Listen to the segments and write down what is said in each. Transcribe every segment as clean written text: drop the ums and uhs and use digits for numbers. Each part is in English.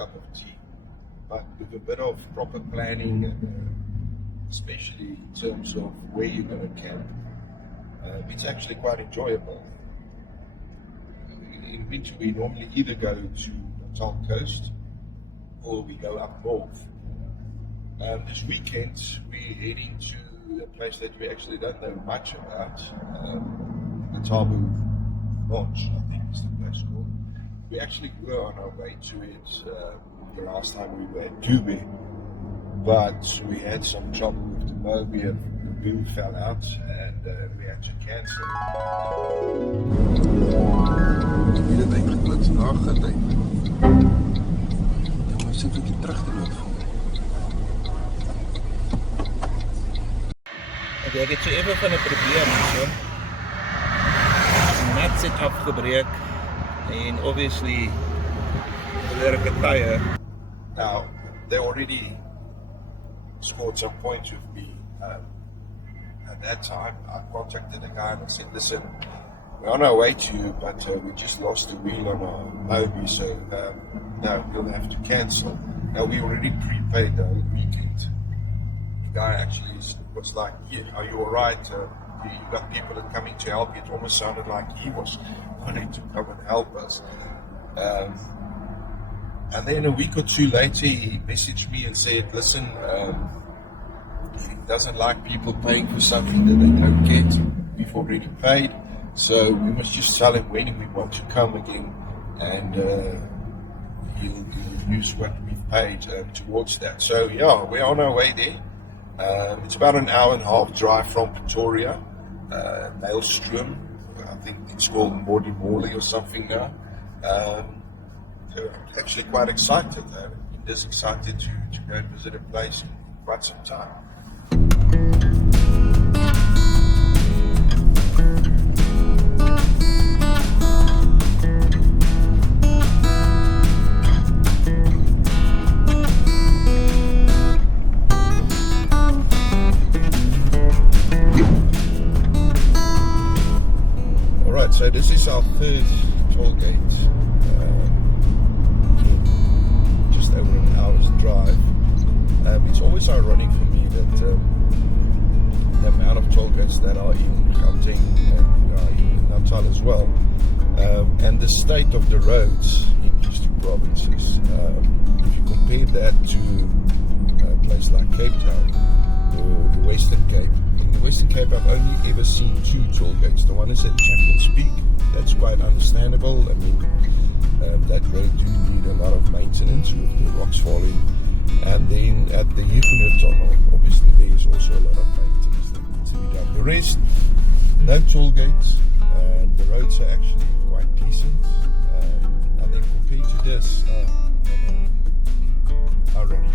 cup of tea. But with a bit of proper planning, especially in terms of where you're going to camp, it's actually quite enjoyable. In winter, we normally either go to Natal Coast or we go up north. This weekend, we're heading to a place that we actually don't know much about, Lethabo Lodge, I think is the place called. We actually were on our way to it the last time we were at Dubai, but we had some trouble with the motor. The boom fell out and we had to cancel. Wie dit eintlik lukt na getyd. Dan moet ek net terug te loop. Okay, ek het so even van 'n probleem so. Die mat het afgebreek en obviously there a tire. Now, they already scored some points with me. At that time, I contacted the guy and I said, listen, we're on our way to you, but we just lost the wheel on our Mobi, so no, we'll have to cancel. Now, we already prepaid the whole weekend. The guy actually was like, yeah, are you all right? You got people that are coming to help you. It almost sounded like he was wanting to come and help us. And then a week or two later, he messaged me and said, listen, he doesn't like people paying for something that they don't get. We've already paid, so we must just tell him when we want to come again, and he'll use what we've paid towards that. So yeah, we're on our way there. It's about an hour and a half drive from Pretoria, Maelstrom. I think it's called Modimolle or something now. So I'm actually quite excited. I'm just excited to go and visit a place in quite some time. Alright, so this is our third toll gate. Just over an hour's drive. It's always ironic for me that the amount of toll gates that are in Gauteng and in Natal as well, and the state of the roads in these two provinces. If you compare that to a place like Cape Town or the Western Cape, in the Western Cape I've only ever seen two toll gates. The one is at Champions Peak. That's quite understandable. I mean, that road do need a lot of maintenance with the rocks falling. And then at the Huguenot Tunnel, obviously there is also a lot of maintenance that needs to be done. The rest, no toll gates. The roads are actually quite decent. And then compared to this, ironic.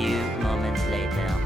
few moments later.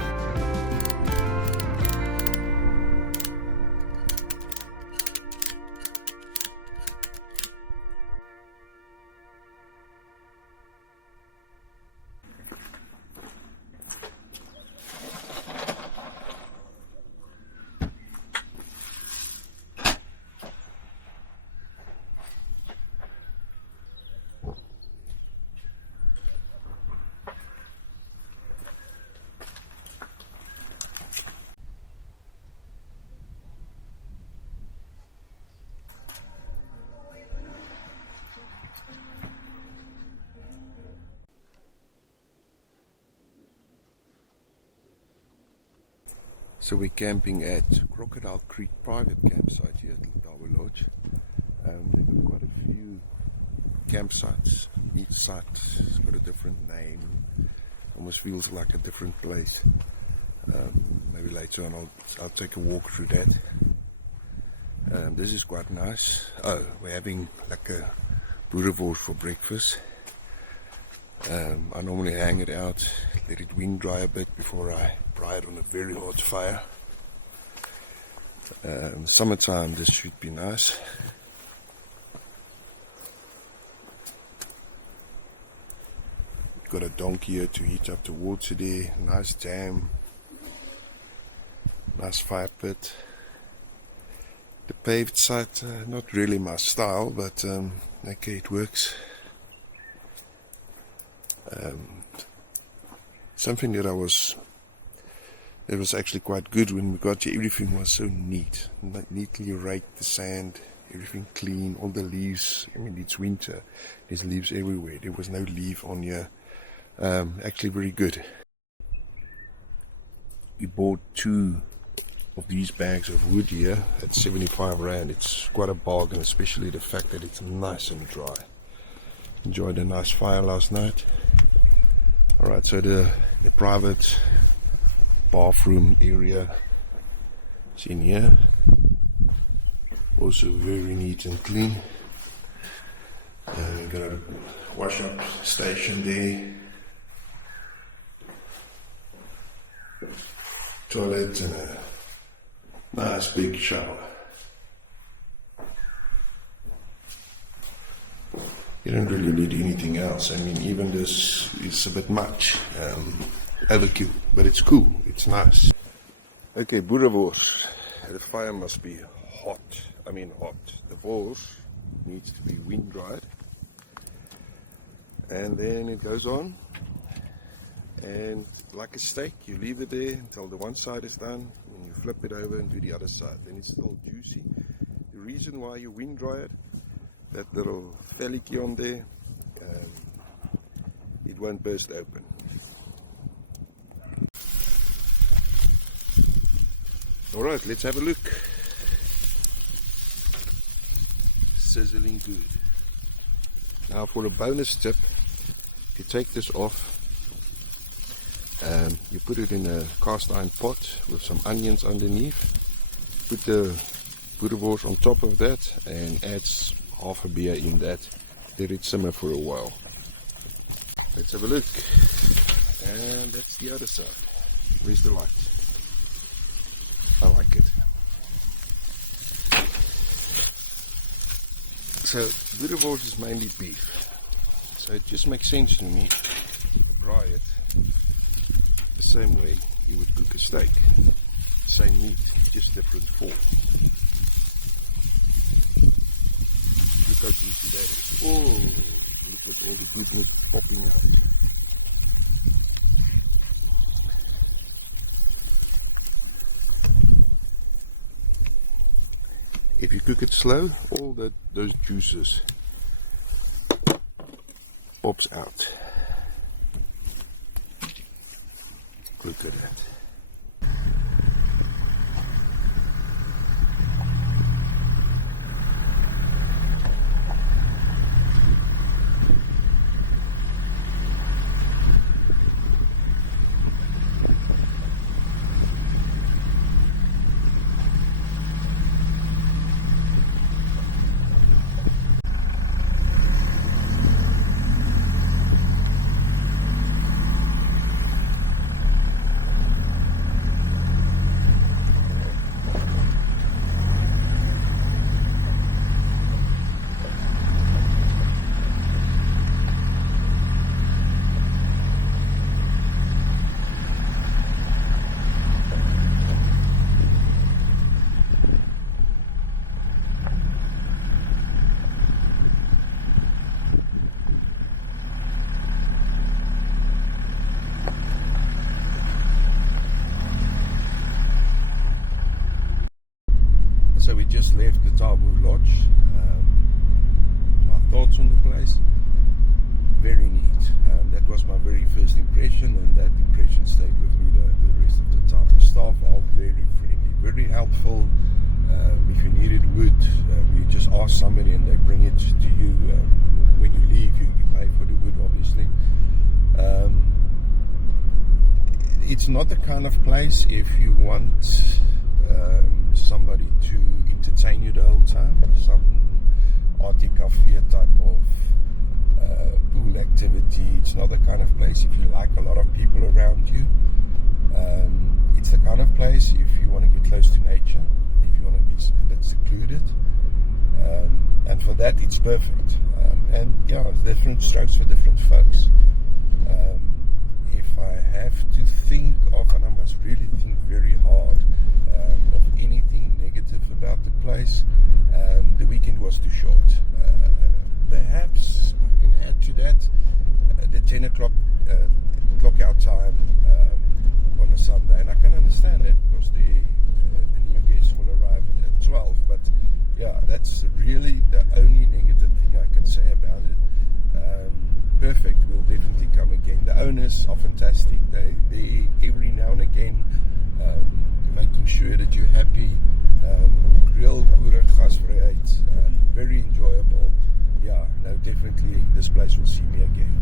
So we're camping at Crocodile Creek private campsite here at Lethabo Lodge. They've got quite a few campsites. Each site's got a different name. Almost feels like a different place. Maybe later on I'll take a walk through that. This is quite nice. Oh, we're having like a boerewors for breakfast. I normally hang it out, let it wind dry a bit before I braai it on a very hot fire. Summertime this should be nice. Got a donkey here to heat up the water there, nice dam, nice fire pit. The paved site, not really my style, but okay, it works. Something that was actually quite good when we got here. Everything was so neat, like neatly raked, the sand, everything clean, all the leaves. I mean, it's winter, there's leaves everywhere. There was no leaf on here. Actually very good. We bought 2 of these bags of wood here at 75 Rand. It's quite a bargain, especially the fact that it's nice and dry. Enjoyed a nice fire last night. Alright, so the private bathroom area is in here. Also very neat and clean. Got a wash up station there. Toilet and a nice big shower. You don't really need anything else. I mean, even this is a bit much, overkill, but it's cool, it's nice. Okay, boerewors. The fire must be hot. I mean hot. The balls needs to be wind dried. And then it goes on. And like a steak, you leave it there until the one side is done, and you flip it over and do the other side. Then it's still juicy. The reason why you wind dry it, that little fellicky on there, it won't burst open. Alright, let's have a look. Sizzling good. Now for a bonus tip, if you take this off, you put it in a cast iron pot with some onions underneath, put the boerewors on top of that and add half a beer in that, let it simmer for a while. Let's have a look. And that's the other side. Where's the light? I like it. So boerewors is mainly beef, so it just makes sense to me to braai it the same way you would cook a steak. Same meat, just different form. Look how juicy that is. Oh, look at all the goodness popping out. If you cook it slow, all those juices pops out. Look at that. impression, and that impression stayed with me the rest of the time. The staff are very friendly, very helpful. If you needed wood, you just ask somebody and they bring it to you. When you leave, you pay for the wood, obviously. It's not the kind of place if you want somebody to entertain you the whole time. Some Arctic cafe type of pool activity. It's not the kind of place if you like a lot of people around you. It's the kind of place if you want to get close to nature, if you want to be a bit secluded, and for that it's perfect. And yeah, it's different strokes for different folks. If I have to think of, and I must really think very hard of anything negative about the place, the weekend was too short. Perhaps I can add to that the 10 o'clock clock out time on a Sunday, and I can understand that because the new guests will arrive at 12. But yeah, that's really the only negative thing I can say about it. Perfect, we'll definitely come again. The owners are fantastic. They every now and again making sure that you're happy. Real boere gasvryheid, very enjoyable. Yeah, no, definitely this place will see me again.